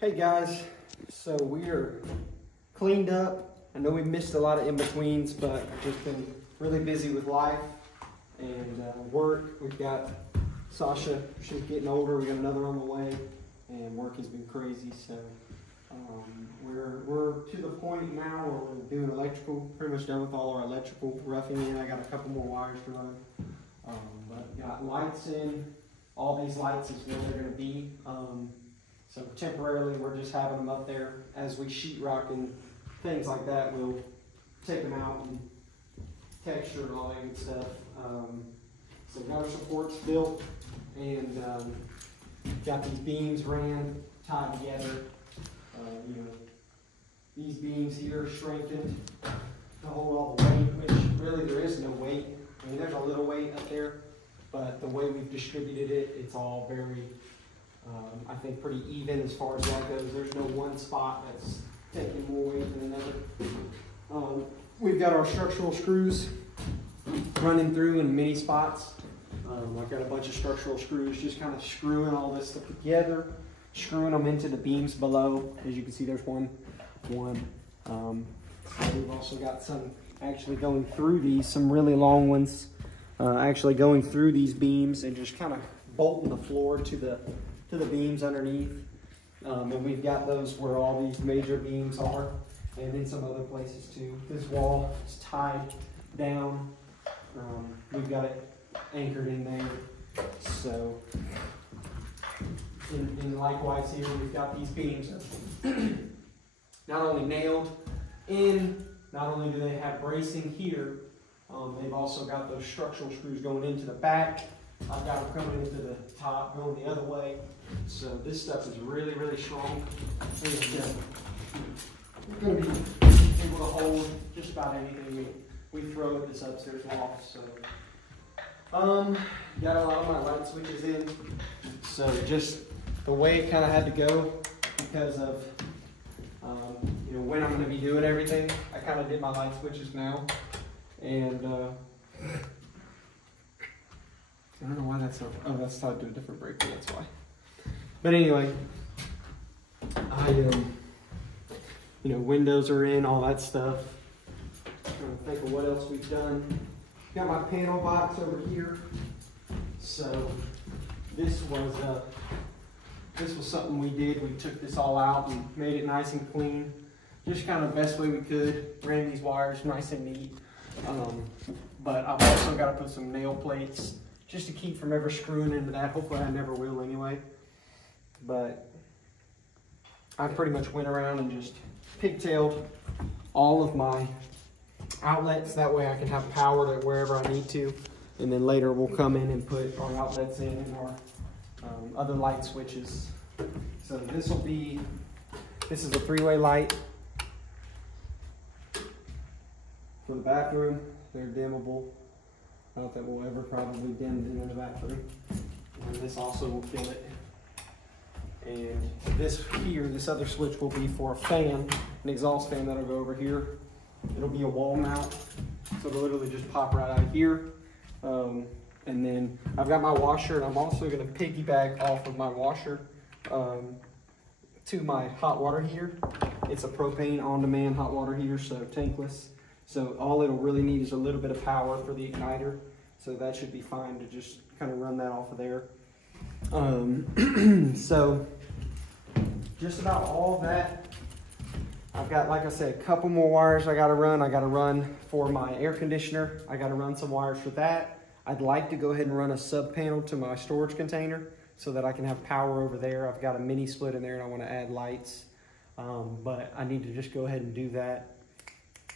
Hey guys, so we are cleaned up. I know we missed a lot of in-betweens, but just been really busy with life and work. We've got Sasha, she's getting older. We got another on the way, and work has been crazy. So we're to the point now where we're doing electrical, pretty much done with all our electrical roughing in. I got a couple more wires to run, but got lights in. All these lights is where they're going to be. So temporarily, we're just having them up there. As we sheetrock and things like that, we'll take them out and texture and all that good stuff. So gutter support's built, and got these beams ran, tied together. These beams here are strengthened to hold all the weight, which really there is no weight. I mean, there's a little weight up there, but the way we've distributed it, it's all very, I think, pretty even as far as that goes. There's no one spot that's taking more weight than another. We've got our structural screws running through in many spots. I've got a bunch of structural screws, just kind of screwing all this stuff together, screwing them into the beams below. As you can see, there's one. So we've also got some actually going through these, some really long ones, actually going through these beams and just kind of bolting the floor to the beams underneath. And we've got those where all these major beams are, and then some other places too. This wall is tied down. We've got it anchored in there. So, and likewise here, we've got these beams not only nailed in, not only do they have bracing here, they've also got those structural screws going into the back. I've got them coming into the top, going the other way. So this stuff is really, really strong. It's going to be able to hold just about anything we throw at this upstairs loft. So, got a lot of my light switches in. So just the way it kind of had to go because of when I'm going to be doing everything. I kind of did my light switches now, and I don't know why that's so. Oh, that's tied to a different breaker. That's why. But anyway, windows are in, all that stuff. I'm trying to think of what else we've done. Got my panel box over here. So this was something we did. We took this all out and made it nice and clean. Just kind of the best way we could. Ran these wires nice and neat. But I've also got to put some nail plates just to keep from ever screwing into that. Hopefully I never will anyway. But I pretty much went around and just pigtailed all of my outlets. That way I can have power to wherever I need to. And then later we'll come in and put our outlets in and our other light switches. So this is a three-way light for the bathroom. They're dimmable. Not that we'll ever probably dim it in the bathroom. And this also will kill it. And this here, this other switch will be for a fan, an exhaust fan that'll go over here. It'll be a wall mount, so it'll literally just pop right out of here. And then I've got my washer, and I'm also going to piggyback off of my washer to my hot water heater. It's a propane on-demand hot water heater, so tankless. So all it'll really need is a little bit of power for the igniter. So that should be fine to just kind of run that off of there. So just about all of that. I've got, like I said, a couple more wires I got to run. I got to run for my air conditioner. I got to run some wires for that. I'd like to go ahead and run a sub panel to my storage container so that I can have power over there. I've got a mini split in there and I want to add lights, but I need to just go ahead and do that.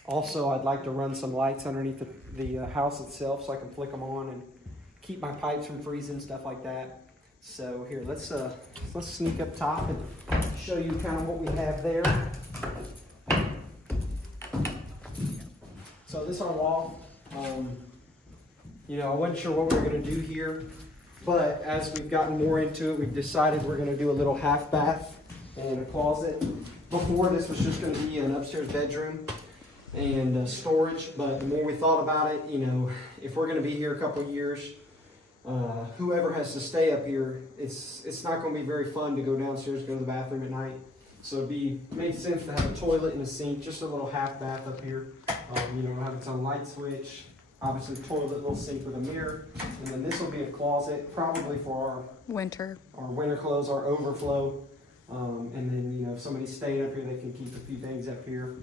Also, I'd like to run some lights underneath the house itself so I can flick them on and keep my pipes from freezing, stuff like that. So here, let's sneak up top and show you kind of what we have there. So this is our wall. I wasn't sure what we were going to do here, but as we've gotten more into it, we've decided we're going to do a little half bath and a closet. Before, this was just going to be an upstairs bedroom and storage, but the more we thought about it, if we're going to be here a couple of years, whoever has to stay up here, it's not going to be very fun to go downstairs, go to the bathroom at night. So made sense to have a toilet and a sink, just a little half bath up here. You know, it'll have its own light switch, obviously toilet, little sink with a mirror. And then this will be a closet, probably for our winter clothes, our overflow. And then, you know, if somebody's staying up here, they can keep a few things up here.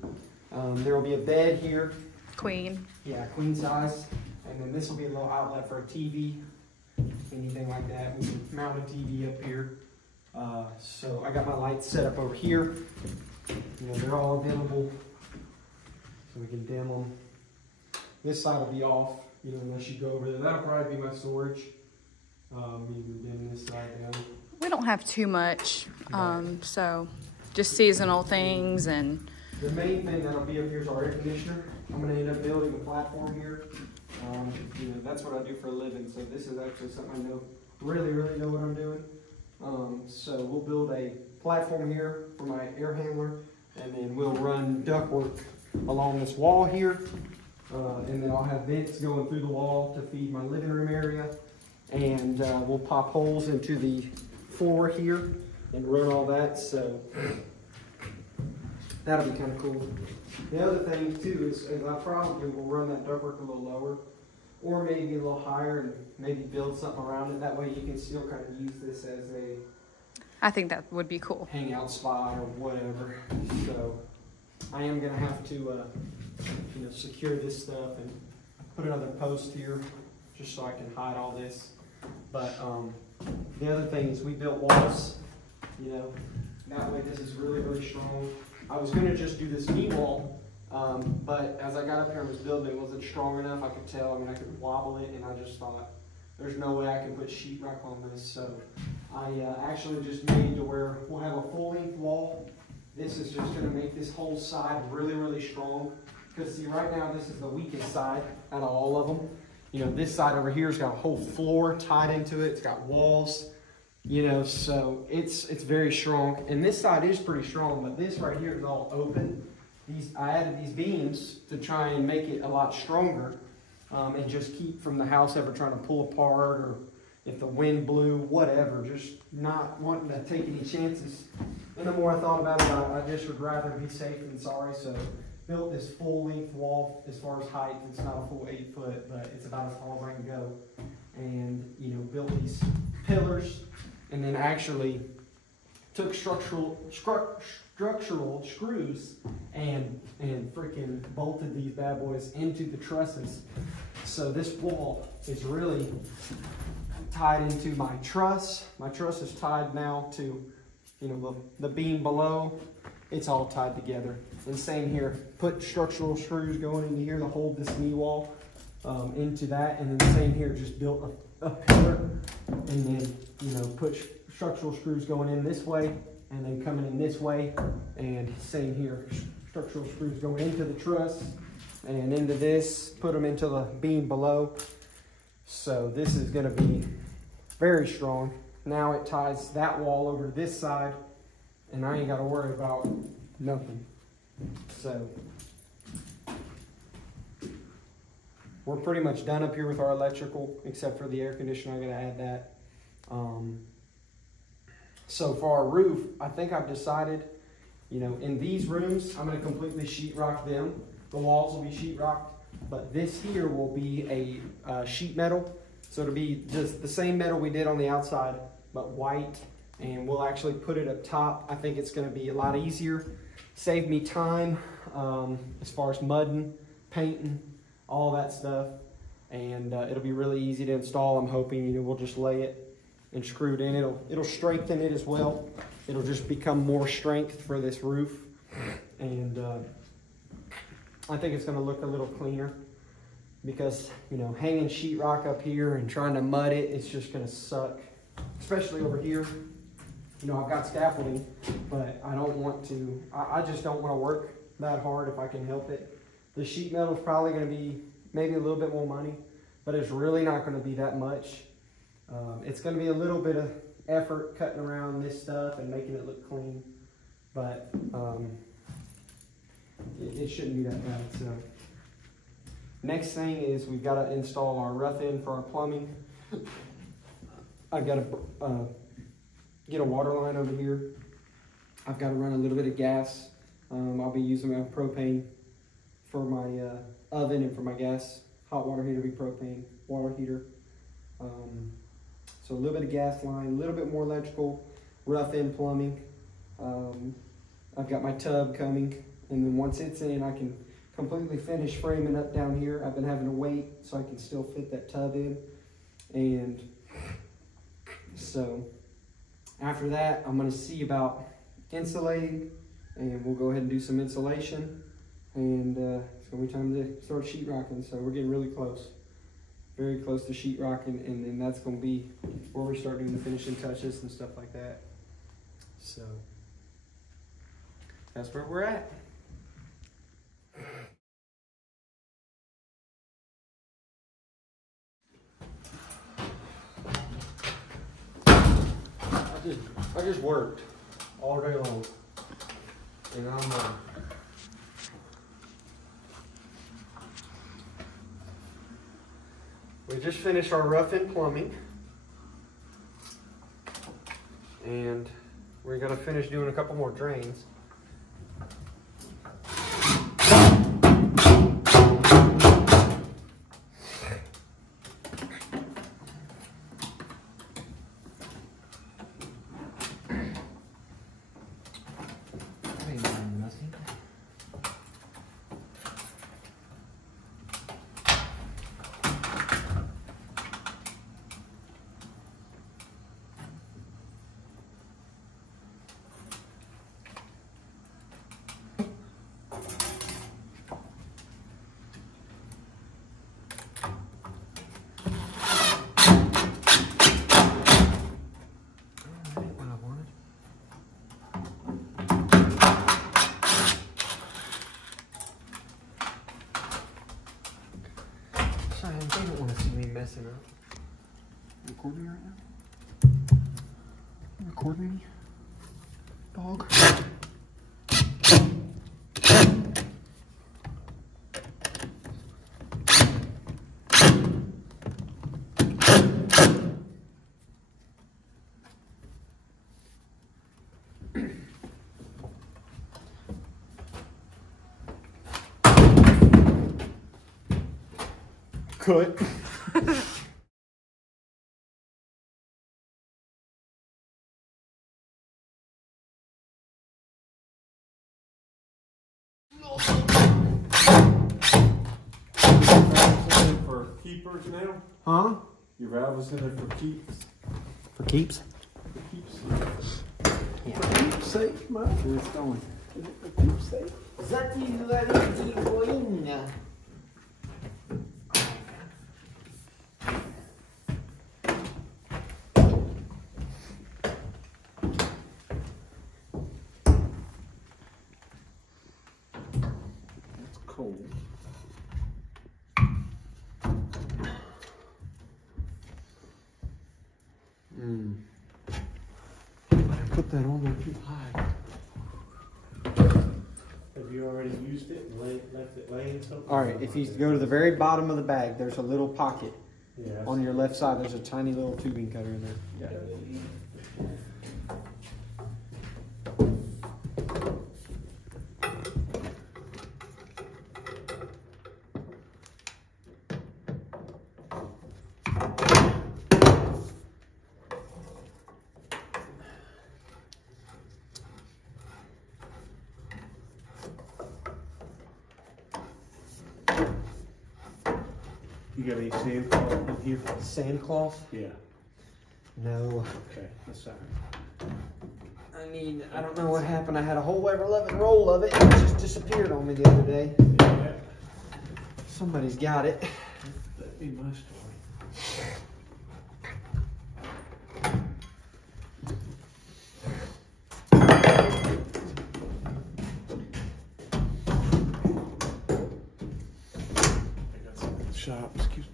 There will be a bed here. Queen. Yeah, queen size. And then this will be a little outlet for a TV, anything like that. We can mount a TV up here. So I got my lights set up over here. You know, they're all dimmable, so we can dim them. This side will be off, you know, unless you go over there. That'll probably be my storage. You can dim this side down. We don't have too much, so just seasonal things. And the main thing that'll be up here is our air conditioner. I'm going to end up building a platform here. You know, that's what I do for a living, so this is actually something I know, really know what I'm doing. So we'll build a platform here for my air handler, and then we'll run ductwork along this wall here. And then I'll have vents going through the wall to feed my living room area. And we'll pop holes into the floor here and run all that. So that'll be kind of cool. The other thing too is I probably will run that ductwork a little lower, or maybe a little higher, and maybe build something around it. That way you can still kind of use this as a, I think that would be cool, hangout spot or whatever. So I am going to have to you know, secure this stuff and put another post here just so I can hide all this. But the other thing is we built walls, you know, that way this is really strong. I was going to just do this knee wall, but as I got up here and was building, it wasn't strong enough. I could tell, I mean, I could wobble it, and I just thought, there's no way I can put sheetrock on this. So I actually just made to where we'll have a full length wall. This is just going to make this whole side really strong. Because see, right now this is the weakest side out of all of them. You know, this side over here has got a whole floor tied into it. It's got walls, you know, so it's very strong. And this side is pretty strong, but this right here is all open. I added these beams to try and make it a lot stronger, and just keep from the house ever trying to pull apart, or if the wind blew, whatever, just not wanting to take any chances. And the more I thought about it, I just would rather be safe than sorry. So built this full length wall. As far as height, it's not a full 8 foot, but it's about as tall as I can go. And, you know, built these pillars, and then actually took structural screws and freaking bolted these bad boys into the trusses. So this wall is really tied into my truss. My truss is tied now to, you know, the beam below. It's all tied together. And same here, put structural screws going into here to hold this knee wall into that. And then same here, just built a pillar, and then, you know, put structural screws going in this way and then coming in this way. And same here, structural screws going into the truss and into this, put them into the beam below. So this is going to be very strong. Now it ties that wall over to this side, and I ain't got to worry about nothing. So we're pretty much done up here with our electrical, except for the air conditioner. I'm going to add that. So for our roof, I think I've decided, you know, in these rooms, I'm going to completely sheetrock them. The walls will be sheetrocked, but this here will be a sheet metal. So it'll be just the same metal we did on the outside, but white, and we'll actually put it up top. I think it's going to be a lot easier, save me time as far as mudding, painting, all that stuff, and it'll be really easy to install. I'm hoping, you know, we'll just lay it and screw it in. It'll strengthen it as well. It'll just become more strength for this roof, and I think it's going to look a little cleaner, because, you know, hanging sheetrock up here and trying to mud it, it's just going to suck, especially over here. You know, I've got scaffolding, but I don't want to, I just don't want to work that hard if I can help it. The sheet metal is probably going to be maybe a little bit more money, but it's really not going to be that much. It's going to be a little bit of effort cutting around this stuff and making it look clean, but it shouldn't be that bad. So next thing is we've got to install our rough end for our plumbing. I've got to get a water line over here, I've got to run a little bit of gas. I'll be using my propane for my oven, and for my gas hot water heater will be propane water heater. So a little bit of gas line, a little bit more electrical, rough end plumbing. I've got my tub coming, and then once it's in, I can completely finish framing up down here. I've been having to wait so I can still fit that tub in. And so after that, I'm going to see about insulating, and we'll go ahead and do some insulation. And it's going to be time to start sheetrocking. So we're getting really close, very close to sheetrocking, and then that's going to be where we start doing the finishing touches and stuff like that. So that's where we're at. I just worked all day long, and we just finished our rough-in plumbing, and we're gonna finish doing a couple more drains. They don't want to see me messing up. Recording right now? You recording me? Dog? Cut. For keepers now? Huh? Your valve is in there for keeps? For keeps? For keeps? Yeah. Keepsake, man? Where it's going. Is it for keepsake? It's cold. Put that on there too high. Have you already used it and left it laying something? All right, if you go to the very bottom of the bag, there's a little pocket. Yeah. On your left side, there's a tiny little tubing cutter in there. Yeah. You got any sandcloth in here? Sandcloth? Yeah. No. Okay, that's all right. I don't know what happened. I had a whole ever-loving roll of it, and it just disappeared on me the other day. Yeah. Somebody's got it. That'd be my story. I got some in the shop, excuse me.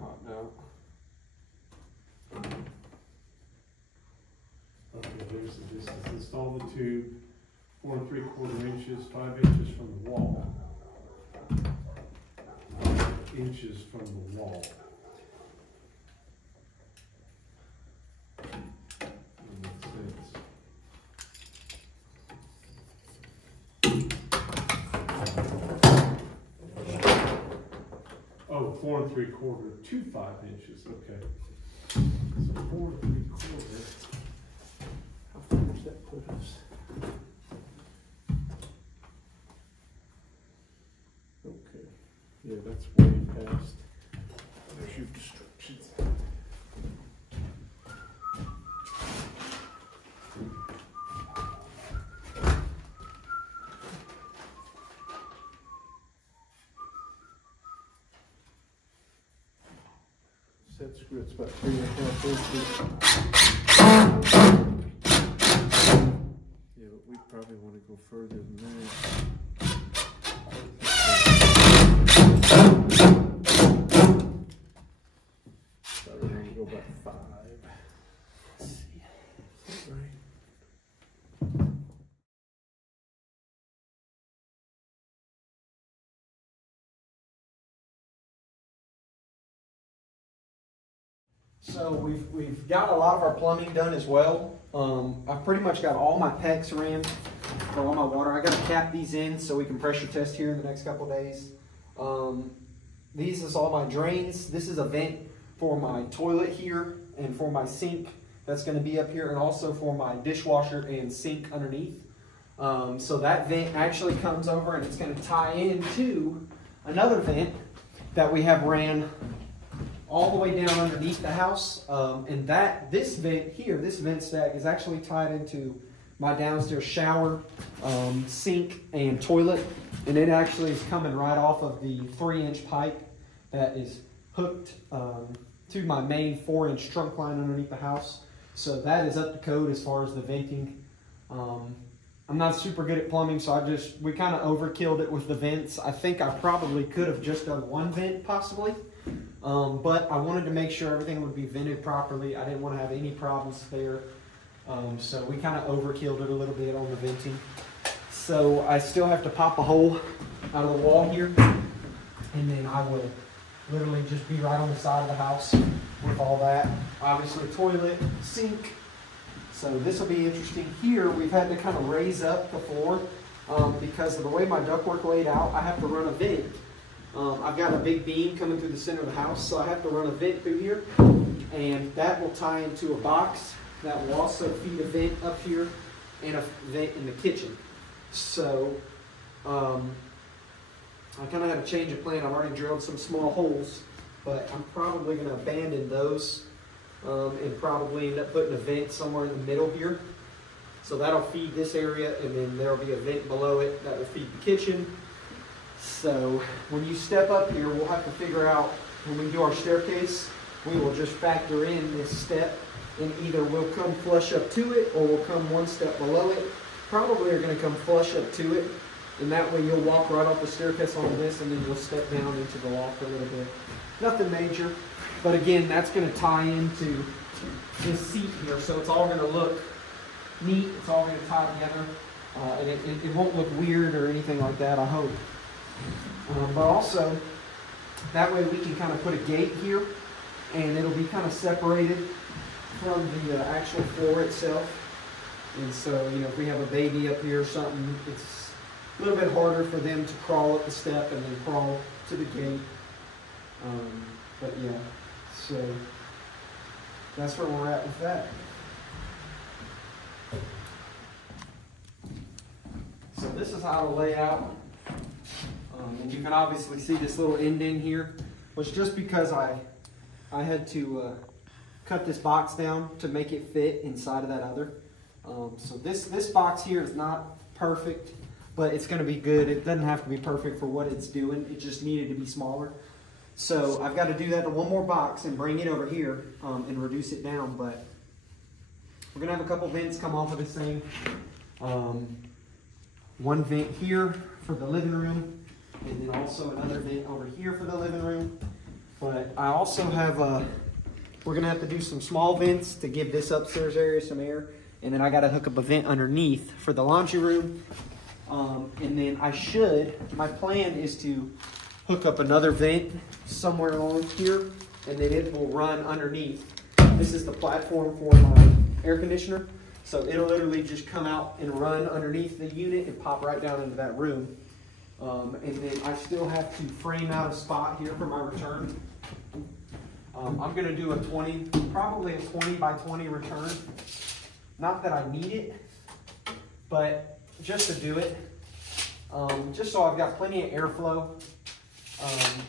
Popped out. Okay, there's the distance. Install the tube 4 3/4 inches, 5 inches from the wall. 5 inches from the wall. That makes sense. Oh, 4 3/4 to 5 inches. Okay. So 4 3/4. How far does that put us? Okay. Yeah, that's way past. There's your instructions. Set screw, it's about 3.5 inches. Yeah, but we probably want to go further than that. Probably want to go about 5. Let's see. Is that right? So we've got a lot of our plumbing done as well. I've pretty much got all my PEX ran for all my water. I got to cap these in so we can pressure test here in the next couple days. These is all my drains. This is a vent for my toilet here and for my sink that's going to be up here, and also for my dishwasher and sink underneath. So that vent actually comes over and it's going to tie into another vent that we have ran all the way down underneath the house, and this vent here, this vent stack, is actually tied into my downstairs shower, sink, and toilet, and it actually is coming right off of the 3-inch pipe that is hooked to my main 4-inch trunk line underneath the house. So that is up to code as far as the venting. I'm not super good at plumbing, so we kind of overkilled it with the vents. I think I probably could have just done one vent possibly. But I wanted to make sure everything would be vented properly. I didn't want to have any problems there. So we kind of overkilled it a little bit on the venting. So I still have to pop a hole out of the wall here, and then I will literally just be right on the side of the house with all that. Obviously toilet, sink. So this will be interesting. Here we've had to kind of raise up the floor because of the way my ductwork laid out. I have to run a vent. I've got a big beam coming through the center of the house, so I have to run a vent through here, and that will tie into a box that will also feed a vent up here and a vent in the kitchen. So I kind of had to change of plan. I've already drilled some small holes, but I'm probably going to abandon those and probably end up putting a vent somewhere in the middle here. So that'll feed this area, and then there'll be a vent below it that will feed the kitchen. So when you step up here, we'll have to figure out, when we do our staircase, we will just factor in this step, and either we'll come flush up to it or we'll come one step below it. Probably are going to come flush up to it, and that way you'll walk right off the staircase onto this, and then you'll step down into the loft a little bit. Nothing major, but again, that's going to tie into this seat here, so it's all going to look neat. It's all going to tie together, and it won't look weird or anything like that, I hope. But also, that way we can kind of put a gate here, and it'll be kind of separated from the actual floor itself. And so, you know, if we have a baby up here or something, it's a little bit harder for them to crawl up the step and then crawl to the gate. But yeah, so that's where we're at with that. So this is how it'll lay out. And you can obviously see this little indent here was just because I had to cut this box down to make it fit inside of that other. So this box here is not perfect, but it's going to be good. It doesn't have to be perfect for what it's doing. It just needed to be smaller. So I've got to do that to one more box and bring it over here and reduce it down. But we're going to have a couple vents come off of this thing. One vent here for the living room, and then also another vent over here for the living room. But I also have, we're going to have to do some small vents to give this upstairs area some air. And then I got to hook up a vent underneath for the laundry room. And then my plan is to hook up another vent somewhere along here, and then it will run underneath. This is the platform for my air conditioner. So it'll literally just come out and run underneath the unit and pop right down into that room. And then I still have to frame out a spot here for my return. I'm gonna do probably a 20 by 20 return. Not that I need it, but just to do it. Just so I've got plenty of airflow.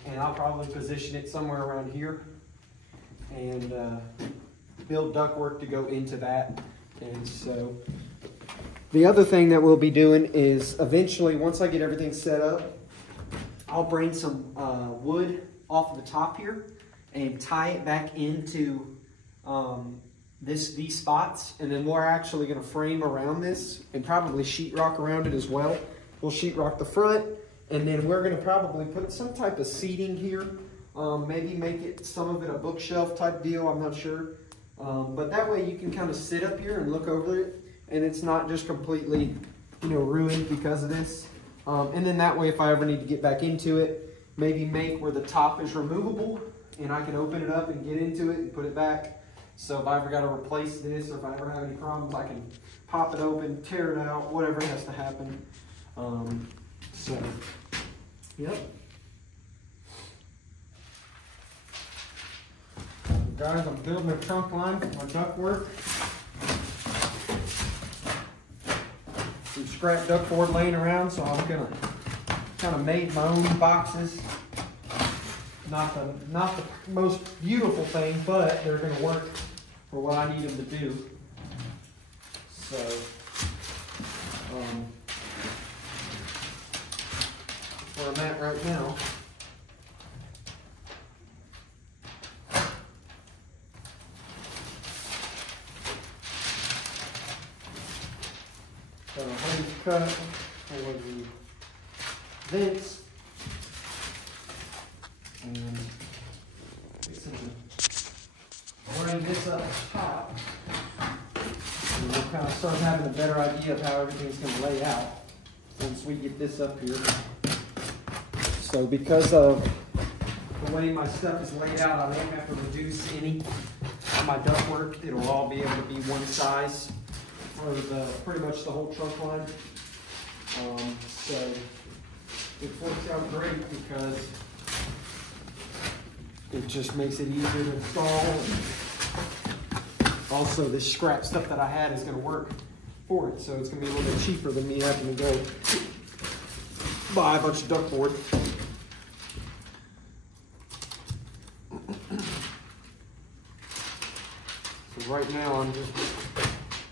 And I'll probably position it somewhere around here and build ductwork to go into that. And so the other thing that we'll be doing is eventually, once I get everything set up, I'll bring some wood off of the top here and tie it back into these spots. And then we're actually going to frame around this and probably sheetrock around it as well. We'll sheetrock the front, and then we're going to probably put some type of seating here. Maybe make it some of it a bookshelf type deal. I'm not sure. But that way you can kind of sit up here and look over it, and it's not just completely, ruined because of this. And then that way, if I ever need to get back into it, maybe make where the top is removable, and I can open it up and get into it and put it back. So if I ever got to replace this, or if I ever have any problems, I can pop it open, tear it out, whatever has to happen. So, yep. Guys, I'm building a trunk line for my ductwork. Some scrap ductboard laying around, so I'm gonna kind of made my own boxes. Not the most beautiful thing, but they're gonna work for what I need them to do. So, that's where I'm at right now. Got a hose cut for the vents, and fixing to bring this up top, and we'll kind of start having a better idea of how everything's going to lay out once we get this up here. So because of the way my stuff is laid out, I won't have to reduce any of my ductwork. It'll all be able to be one size for pretty much the whole trunk line. So it works out great because it just makes it easier to install. Also, this scrap stuff that I had is going to work for it, so it's going to be a little bit cheaper than me having to go buy a bunch of ductboard. So right now I'm just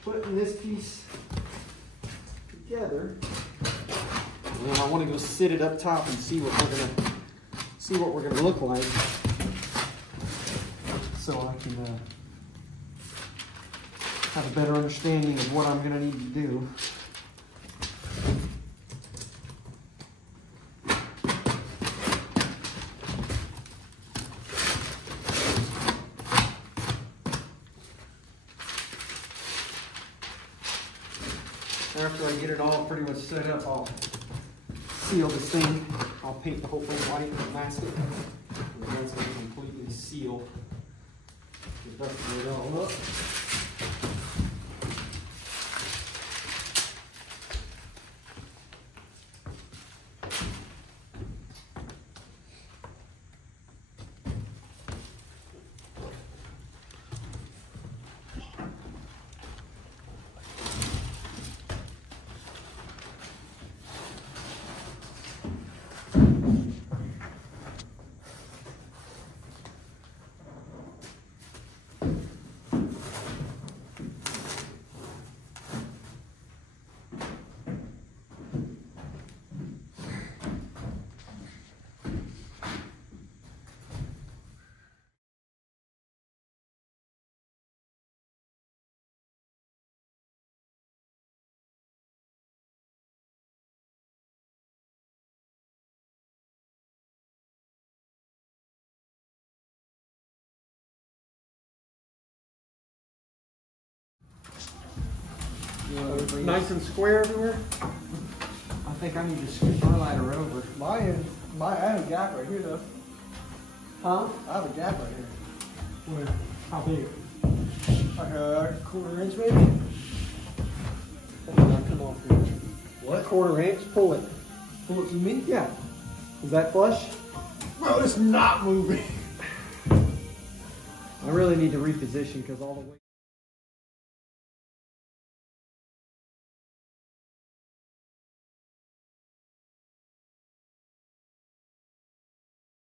putting this piece together, and then I want to go sit it up top and see what we're gonna look like, so I can have a better understanding of what I'm gonna need to do. After I get it all pretty much set up, I'll seal this thing. I'll paint the whole thing white and mask it. And that's going to completely seal the ductwork all up. Nice and square everywhere? I think I need to scoot my ladder over. I have a gap right here though. Huh? I have a gap right here. Where? How big? Like a quarter-inch maybe? Come off here. What? Quarter inch, pull it. Pull it to me? Yeah. Is that flush? Bro, it's not moving. I really need to reposition because all the way.